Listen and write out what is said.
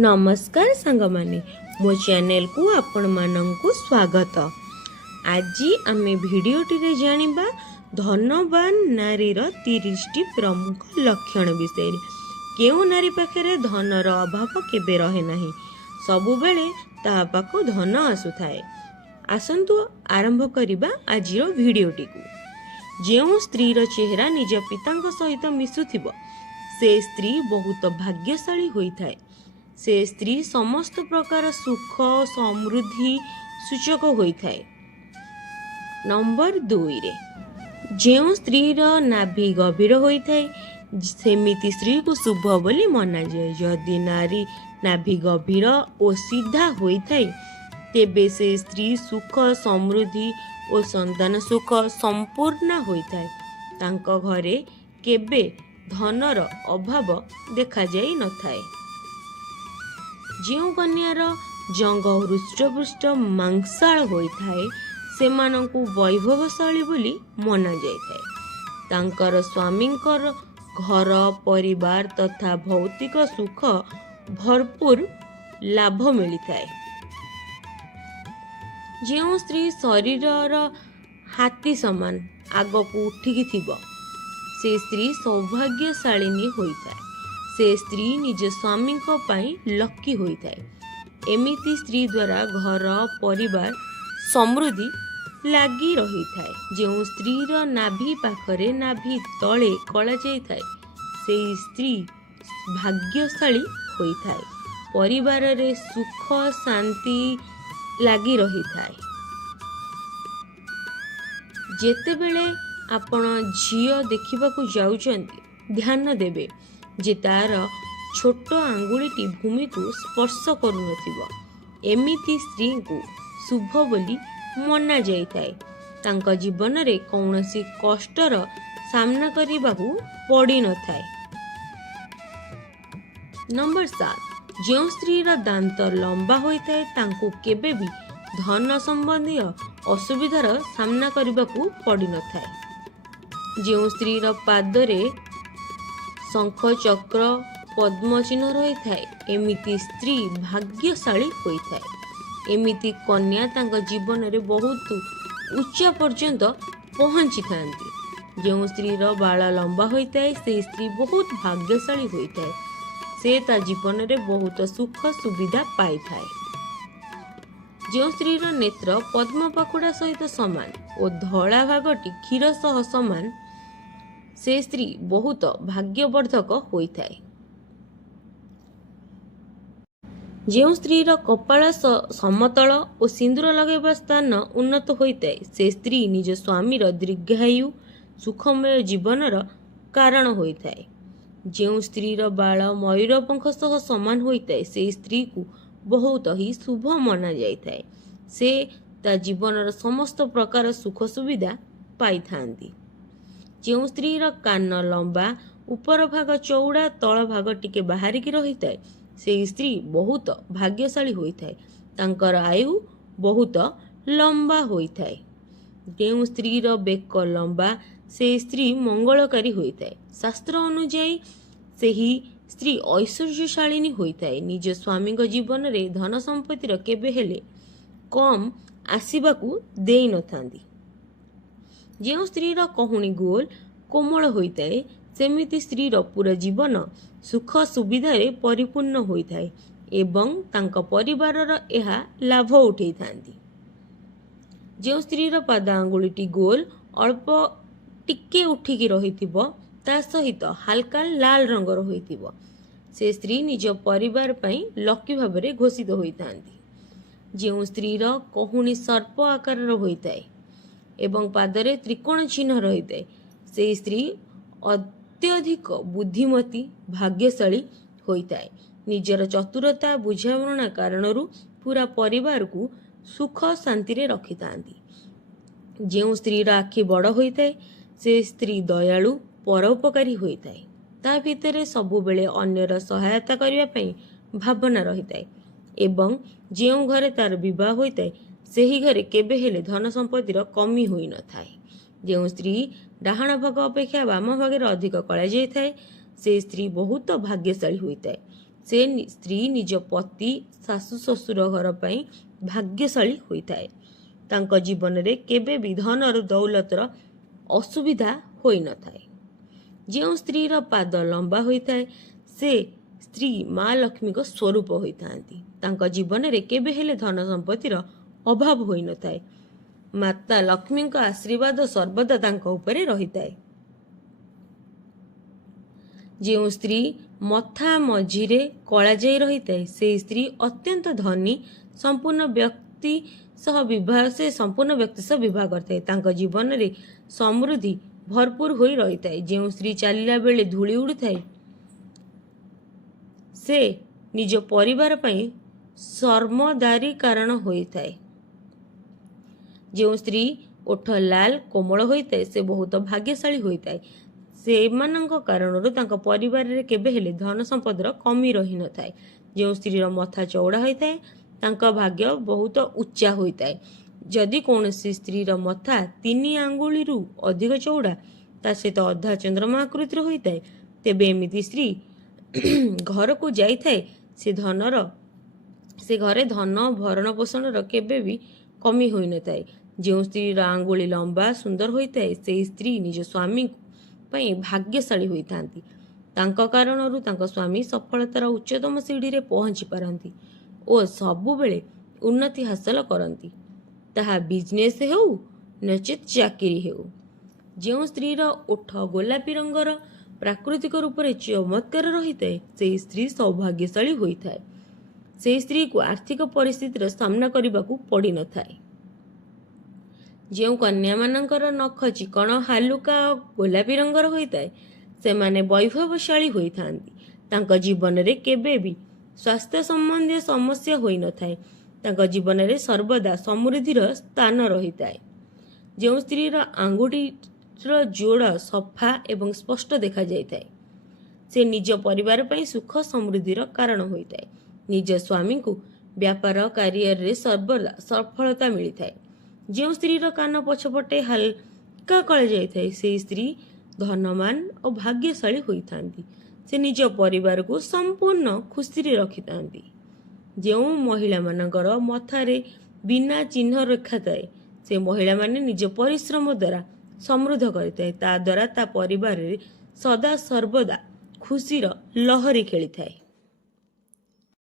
नमस्कार सांग माने मो चैनल को आपण मानंकु स्वागत। आज आम भिडियोटी जानिबा धनवान नारीर 30 प्रमुख लक्षण विषय। केउ नारी पाखरे धनर अभाव केबे रहे नाही, सबु बेले ता पाखु धन आसुथाए। आसंतु आरंभ करिबा आजिर भिडियोटी को। जेउ स्त्रीर चेहरा निज पितांक सहित मिसुथिबो से स्त्री बहुत भाग्यशाली होइथाए। से स्त्री समस्त प्रकार सुख समृद्धि सूचक होइथाए। नंबर 2 रे जेउ स्त्रीर नाभि गभीर होइथाए सेमिति स्त्री को शुभ बोली मना जाए। जदि नारी नाभि गभीर और सीधा होइथाए तेबे से स्त्री सुख समृद्धि और संतान सुख संपूर्ण होइथाए। तांको घरे केबे धनर अभाव देखा जाई नथाए। जेउ कन्यार जंग हृष्टपुष्ट मांसाल होइथाए सेमानंकु वैभवशाली बोली मना जाइथाए। तांकर स्वामींकर घर परिवार तथा भौतिक सुख भरपूर लाभ मिलिथाए। जेउ स्त्री शरीरर हाथी समान आगकु उठिकी थिबो से स्त्री सौभाग्यशालिनी होइथाए। से स्त्री निज स्वामी को पाई लकी होइथाए। एमिति स्त्री द्वारा घर परिवार समृद्धि लागी रही थाए। जो स्त्रीर नाभि पाखरे नाभि तले कला जाइथाए से स्त्री भाग्यशाली होइथाए। परिवार रे सुख शांति लागी रही थाए। जेतेबेले आपण झियो देखिबाकू जाउचंती ध्यान देबे जे तार छोट आंगुळीटी भूमि को स्पर्श करूनथिबो। एमिति स्त्री को शुभ बोली मना जाइथाए। तांका जीवन रे कौनसी कष्टर सामना करिबाकू पड़ी न थाए। नंबर 7 जो स्त्रीर दांत लंबा होइथाए तांको केबे भी धन संबंधी असुविधार सामना करिबाकू पड़ी न थाए। जो स्त्रीर पादरे शंख चक्र पद्म चिन्ह रही थाए एमिति स्त्री भाग्यशाली होई थाए। एमिति कन्या तांक जीवन रे बहुत उच्च पर्यंत पहुंची थांती। जो स्त्रीर बाल लंबा होई थाए से स्त्री बहुत भाग्यशाली होई थाए। से ता जीवन रे बहुत सुख सुविधा पाई थाए। जो स्त्रीर नेत्र पद्म पाखुड़ा सहित समान और धला भागटी क्षीर सह समान से स्त्री बहुत भाग्यवर्धक होइथाए। जो स्त्रीर कपाल समतल और सिंदूर लगेबा स्थान उन्नत होइथाए से स्त्री निज स्वामीर दीर्घायु सुखमय जीवनर कारण होइथाए। जो स्त्रीर बाल मयूर पंख सह समान होइथाए से स्त्री को बहुत ही शुभ मना जाइथाए। से ता जीवनर समस्त प्रकार सुख सुविधा पाई थांती। जो स्त्रीर कान लंबा ऊपर भाग चौड़ा तल भाग टिके बाहरिकी रही थाए से स्त्री बहुत भाग्यशाली होइथाए। तांकर आयु बहुत लंबा होइथाए। जो स्त्रीर बेक लंबा से स्त्री मंगलकारी होइथाए। शास्त्र अनुଯାयी सेही स्त्री ऐश्वर्यशालिनी होइथाए। निज स्वामी जीवन रे धन संपत्तिर केबे हेले कम आसीबाकू देई नथांती। जो स्त्रीर कहूणी गोल कोमल होइथाए सेमिति स्त्रीर पूरा जीवन सुख सुविधारे परिपूर्ण होइथाए एवं तांका परिवारर एहा लाभ उठेई थांती। जो स्त्रीर पाद आंगुळीटी गोल अल्प टिके उठिकी रहिथिबो ता सहित हल्का लाल रंगर होइथिबो से स्त्री निज परिवार पई लकी भाबरे घोषित होइथांती। जो स्त्रीर कहूणी सर्प आकारर होइथाए एवं पादरे त्रिकोण चिन्ह रही है से स्त्री अत्यधिक बुद्धिमती भाग्यशाली होता है। निजर चतुरता बुझामणा कारणरू पूरा परिवार को सुख शांति रे रखी थांती। जो स्त्रीर आखि बड़ होता है से स्त्री दयालु परोपकारी होता है। ता भितरे सबु बेले अन्यर सहायता करने पई भावना रही है एवं जो घरे तार विवाह होता है सेही घरे केबे हेले धन संपत्तिर कमी होई न थाए। जो स्त्री डाहाण भाग अपेक्षा बाम भागे अधिक कला जाए से स्त्री बहुत भाग्यशाली होता है। ସେ ସ୍ତ୍ରୀ ନିଜ ପତି ଶାଶୁ ଶ୍ୱଶୁର ଘର ପାଇଁ ଭାଗ୍ୟଶାଳୀ ହୋଇଥାଏ। ତାଙ୍କ ଜୀବନରେ କେବେ ବି ଧନର ଦୌଲତର ଅସୁବିଧା ହୋଇନଥାଏ। ଯେଉଁ ସ୍ତ୍ରୀର ପାଦ ଲମ୍ବା ହୋଇଥାଏ ସେ ସ୍ତ୍ରୀ ମା ଲକ୍ଷ୍ମୀଙ୍କ ସ୍ୱରୂପ ହୋଇଥାନ୍ତି। ତାଙ୍କ ଜୀବନରେ କେବେ ହେଲେ ଧନ ସମ୍ପତ୍ତିର ଅଭାବ ହୋଇନଥାଏ। ମାତା ଲକ୍ଷ୍ମୀଙ୍କ ଆଶୀର୍ବାଦ ସର୍ବଦା ତାଙ୍କ ଉପରେ ରହିଥାଏ। ଯେଉଁ ସ୍ତ୍ରୀ ମଥା ମଝିରେ କଳା ଯାଇ ରହିଥାଏ ସେହି ସ୍ତ୍ରୀ ଅତ୍ୟନ୍ତ ଧନୀ ସମ୍ପୂର୍ଣ୍ଣ ବ୍ୟକ୍ତି ସହ ବିବାହ କରିଥାଏ। ତାଙ୍କ ଜୀବନରେ ସମୃଦ୍ଧି ଭରପୁର ହୋଇ ରହିଥାଏ। ଯେଉଁ ସ୍ତ୍ରୀ ଚାଲିଲା ବେଳେ ଧୂଳି ଉଡୁଥାଏ ସେ ନିଜ ପରିବାର ପାଇଁ ଶର୍ମଦାରୀ କାରଣ ହୋଇଥାଏ। ଯେଉଁ ସ୍ତ୍ରୀ ଓଠ ଲାଲ କୋମଳ ହୋଇଥାଏ ସେ ବହୁତ ଭାଗ୍ୟଶାଳୀ ହୋଇଥାଏ। ସେମାନଙ୍କ କାରଣରୁ ତାଙ୍କ ପରିବାରରେ କେବେ ହେଲେ ଧନ ସମ୍ପଦର କମି ରହିନଥାଏ। ଯେଉଁ ସ୍ତ୍ରୀର ମଥା ଚଉଡ଼ା ହୋଇଥାଏ ତାଙ୍କ ଭାଗ୍ୟ ବହୁତ ଉଚ୍ଚା ହୋଇଥାଏ। ଯଦି କୌଣସି ସ୍ତ୍ରୀର ମଥା 3 ଆଙ୍ଗୁଳିରୁ ଅଧିକ ଚଉଡ଼ା ତା ସହିତ ଅଧା ଚନ୍ଦ୍ରମା ଆକୃତିର ହୋଇଥାଏ ତେବେ ଏମିତି ସ୍ତ୍ରୀ ଘରକୁ ଯାଇଥାଏ ସେ ଘରେ ଧନ ଭରଣ ପୋଷଣର କେବେ ବି କମି ହୋଇନଥାଏ। ଯେଉଁ ସ୍ତ୍ରୀର ଆଙ୍ଗୁଳି ଲମ୍ବା ସୁନ୍ଦର ହୋଇଥାଏ ସେହି ସ୍ତ୍ରୀ ନିଜ ସ୍ୱାମୀ ପାଇଁ ଭାଗ୍ୟଶାଳୀ ହୋଇଥାନ୍ତି। ତାଙ୍କ କାରଣରୁ ତାଙ୍କ ସ୍ୱାମୀ ସଫଳତାର ଉଚ୍ଚତମ ସିଢ଼ିରେ ପହଞ୍ଚି ପାରନ୍ତି ଓ ସବୁବେଳେ ଉନ୍ନତି ହାସଲ କରନ୍ତି, ତାହା ବିଜନେସ୍ ହେଉ ନଚେତ୍ ଚାକିରି ହେଉ। ଯେଉଁ ସ୍ତ୍ରୀର ଓଠ ଗୋଲାପୀ ରଙ୍ଗର ପ୍ରାକୃତିକ ରୂପରେ ଚମତ୍କାର ରହିଥାଏ ସେହି ସ୍ତ୍ରୀ ସୌଭାଗ୍ୟଶାଳୀ ହୋଇଥାଏ। ସେହି ସ୍ତ୍ରୀକୁ ଆର୍ଥିକ ପରିସ୍ଥିତିର ସାମ୍ନା କରିବାକୁ ପଡ଼ିନଥାଏ। ଯେଉଁ କନ୍ୟାମାନଙ୍କର ନଖ ଚିକଣ ହାଲୁକା ଓ ଗୋଲାପୀ ରଙ୍ଗର ହୋଇଥାଏ ସେମାନେ ବୈଭବଶାଳୀ ହୋଇଥାନ୍ତି। ତାଙ୍କ ଜୀବନରେ କେବେ ବି ସ୍ୱାସ୍ଥ୍ୟ ସମ୍ବନ୍ଧୀୟ ସମସ୍ୟା ହୋଇନଥାଏ। ତାଙ୍କ ଜୀବନରେ ସର୍ବଦା ସମୃଦ୍ଧିର ସ୍ଥାନ ରହିଥାଏ। ଯେଉଁ ସ୍ତ୍ରୀର ଆଙ୍ଗୁଠିର ଯୋଡ଼ ସଫା ଏବଂ ସ୍ପଷ୍ଟ ଦେଖାଯାଇଥାଏ ସେ ନିଜ ପରିବାର ପାଇଁ ସୁଖ ସମୃଦ୍ଧିର କାରଣ ହୋଇଥାଏ। ନିଜ ସ୍ୱାମୀଙ୍କୁ ବ୍ୟାପାର କ୍ୟାରିୟରରେ ସର୍ବଦା ସଫଳତା ମିଳିଥାଏ। ଯେଉଁ ସ୍ତ୍ରୀର କାନ ପଛପଟେ ହାଲକା କଳା ଯାଇଥାଏ ସେହି ସ୍ତ୍ରୀ ଧନବାନ ଓ ଭାଗ୍ୟଶାଳୀ ହୋଇଥାନ୍ତି। ସେ ନିଜ ପରିବାରକୁ ସମ୍ପୂର୍ଣ୍ଣ ଖୁସିରେ ରଖିଥାନ୍ତି। ଯେଉଁ ମହିଳାମାନଙ୍କର ମଥାରେ ବିନା ଚିହ୍ନ ରେଖା ଥାଏ ସେ ମହିଳାମାନେ ନିଜ ପରିଶ୍ରମ ଦ୍ୱାରା ସମୃଦ୍ଧ କରିଥାଏ। ତା ଦ୍ୱାରା ତା ପରିବାରରେ ସଦା ସର୍ବଦା ଖୁସିର ଲହରୀ ଖେଳିଥାଏ।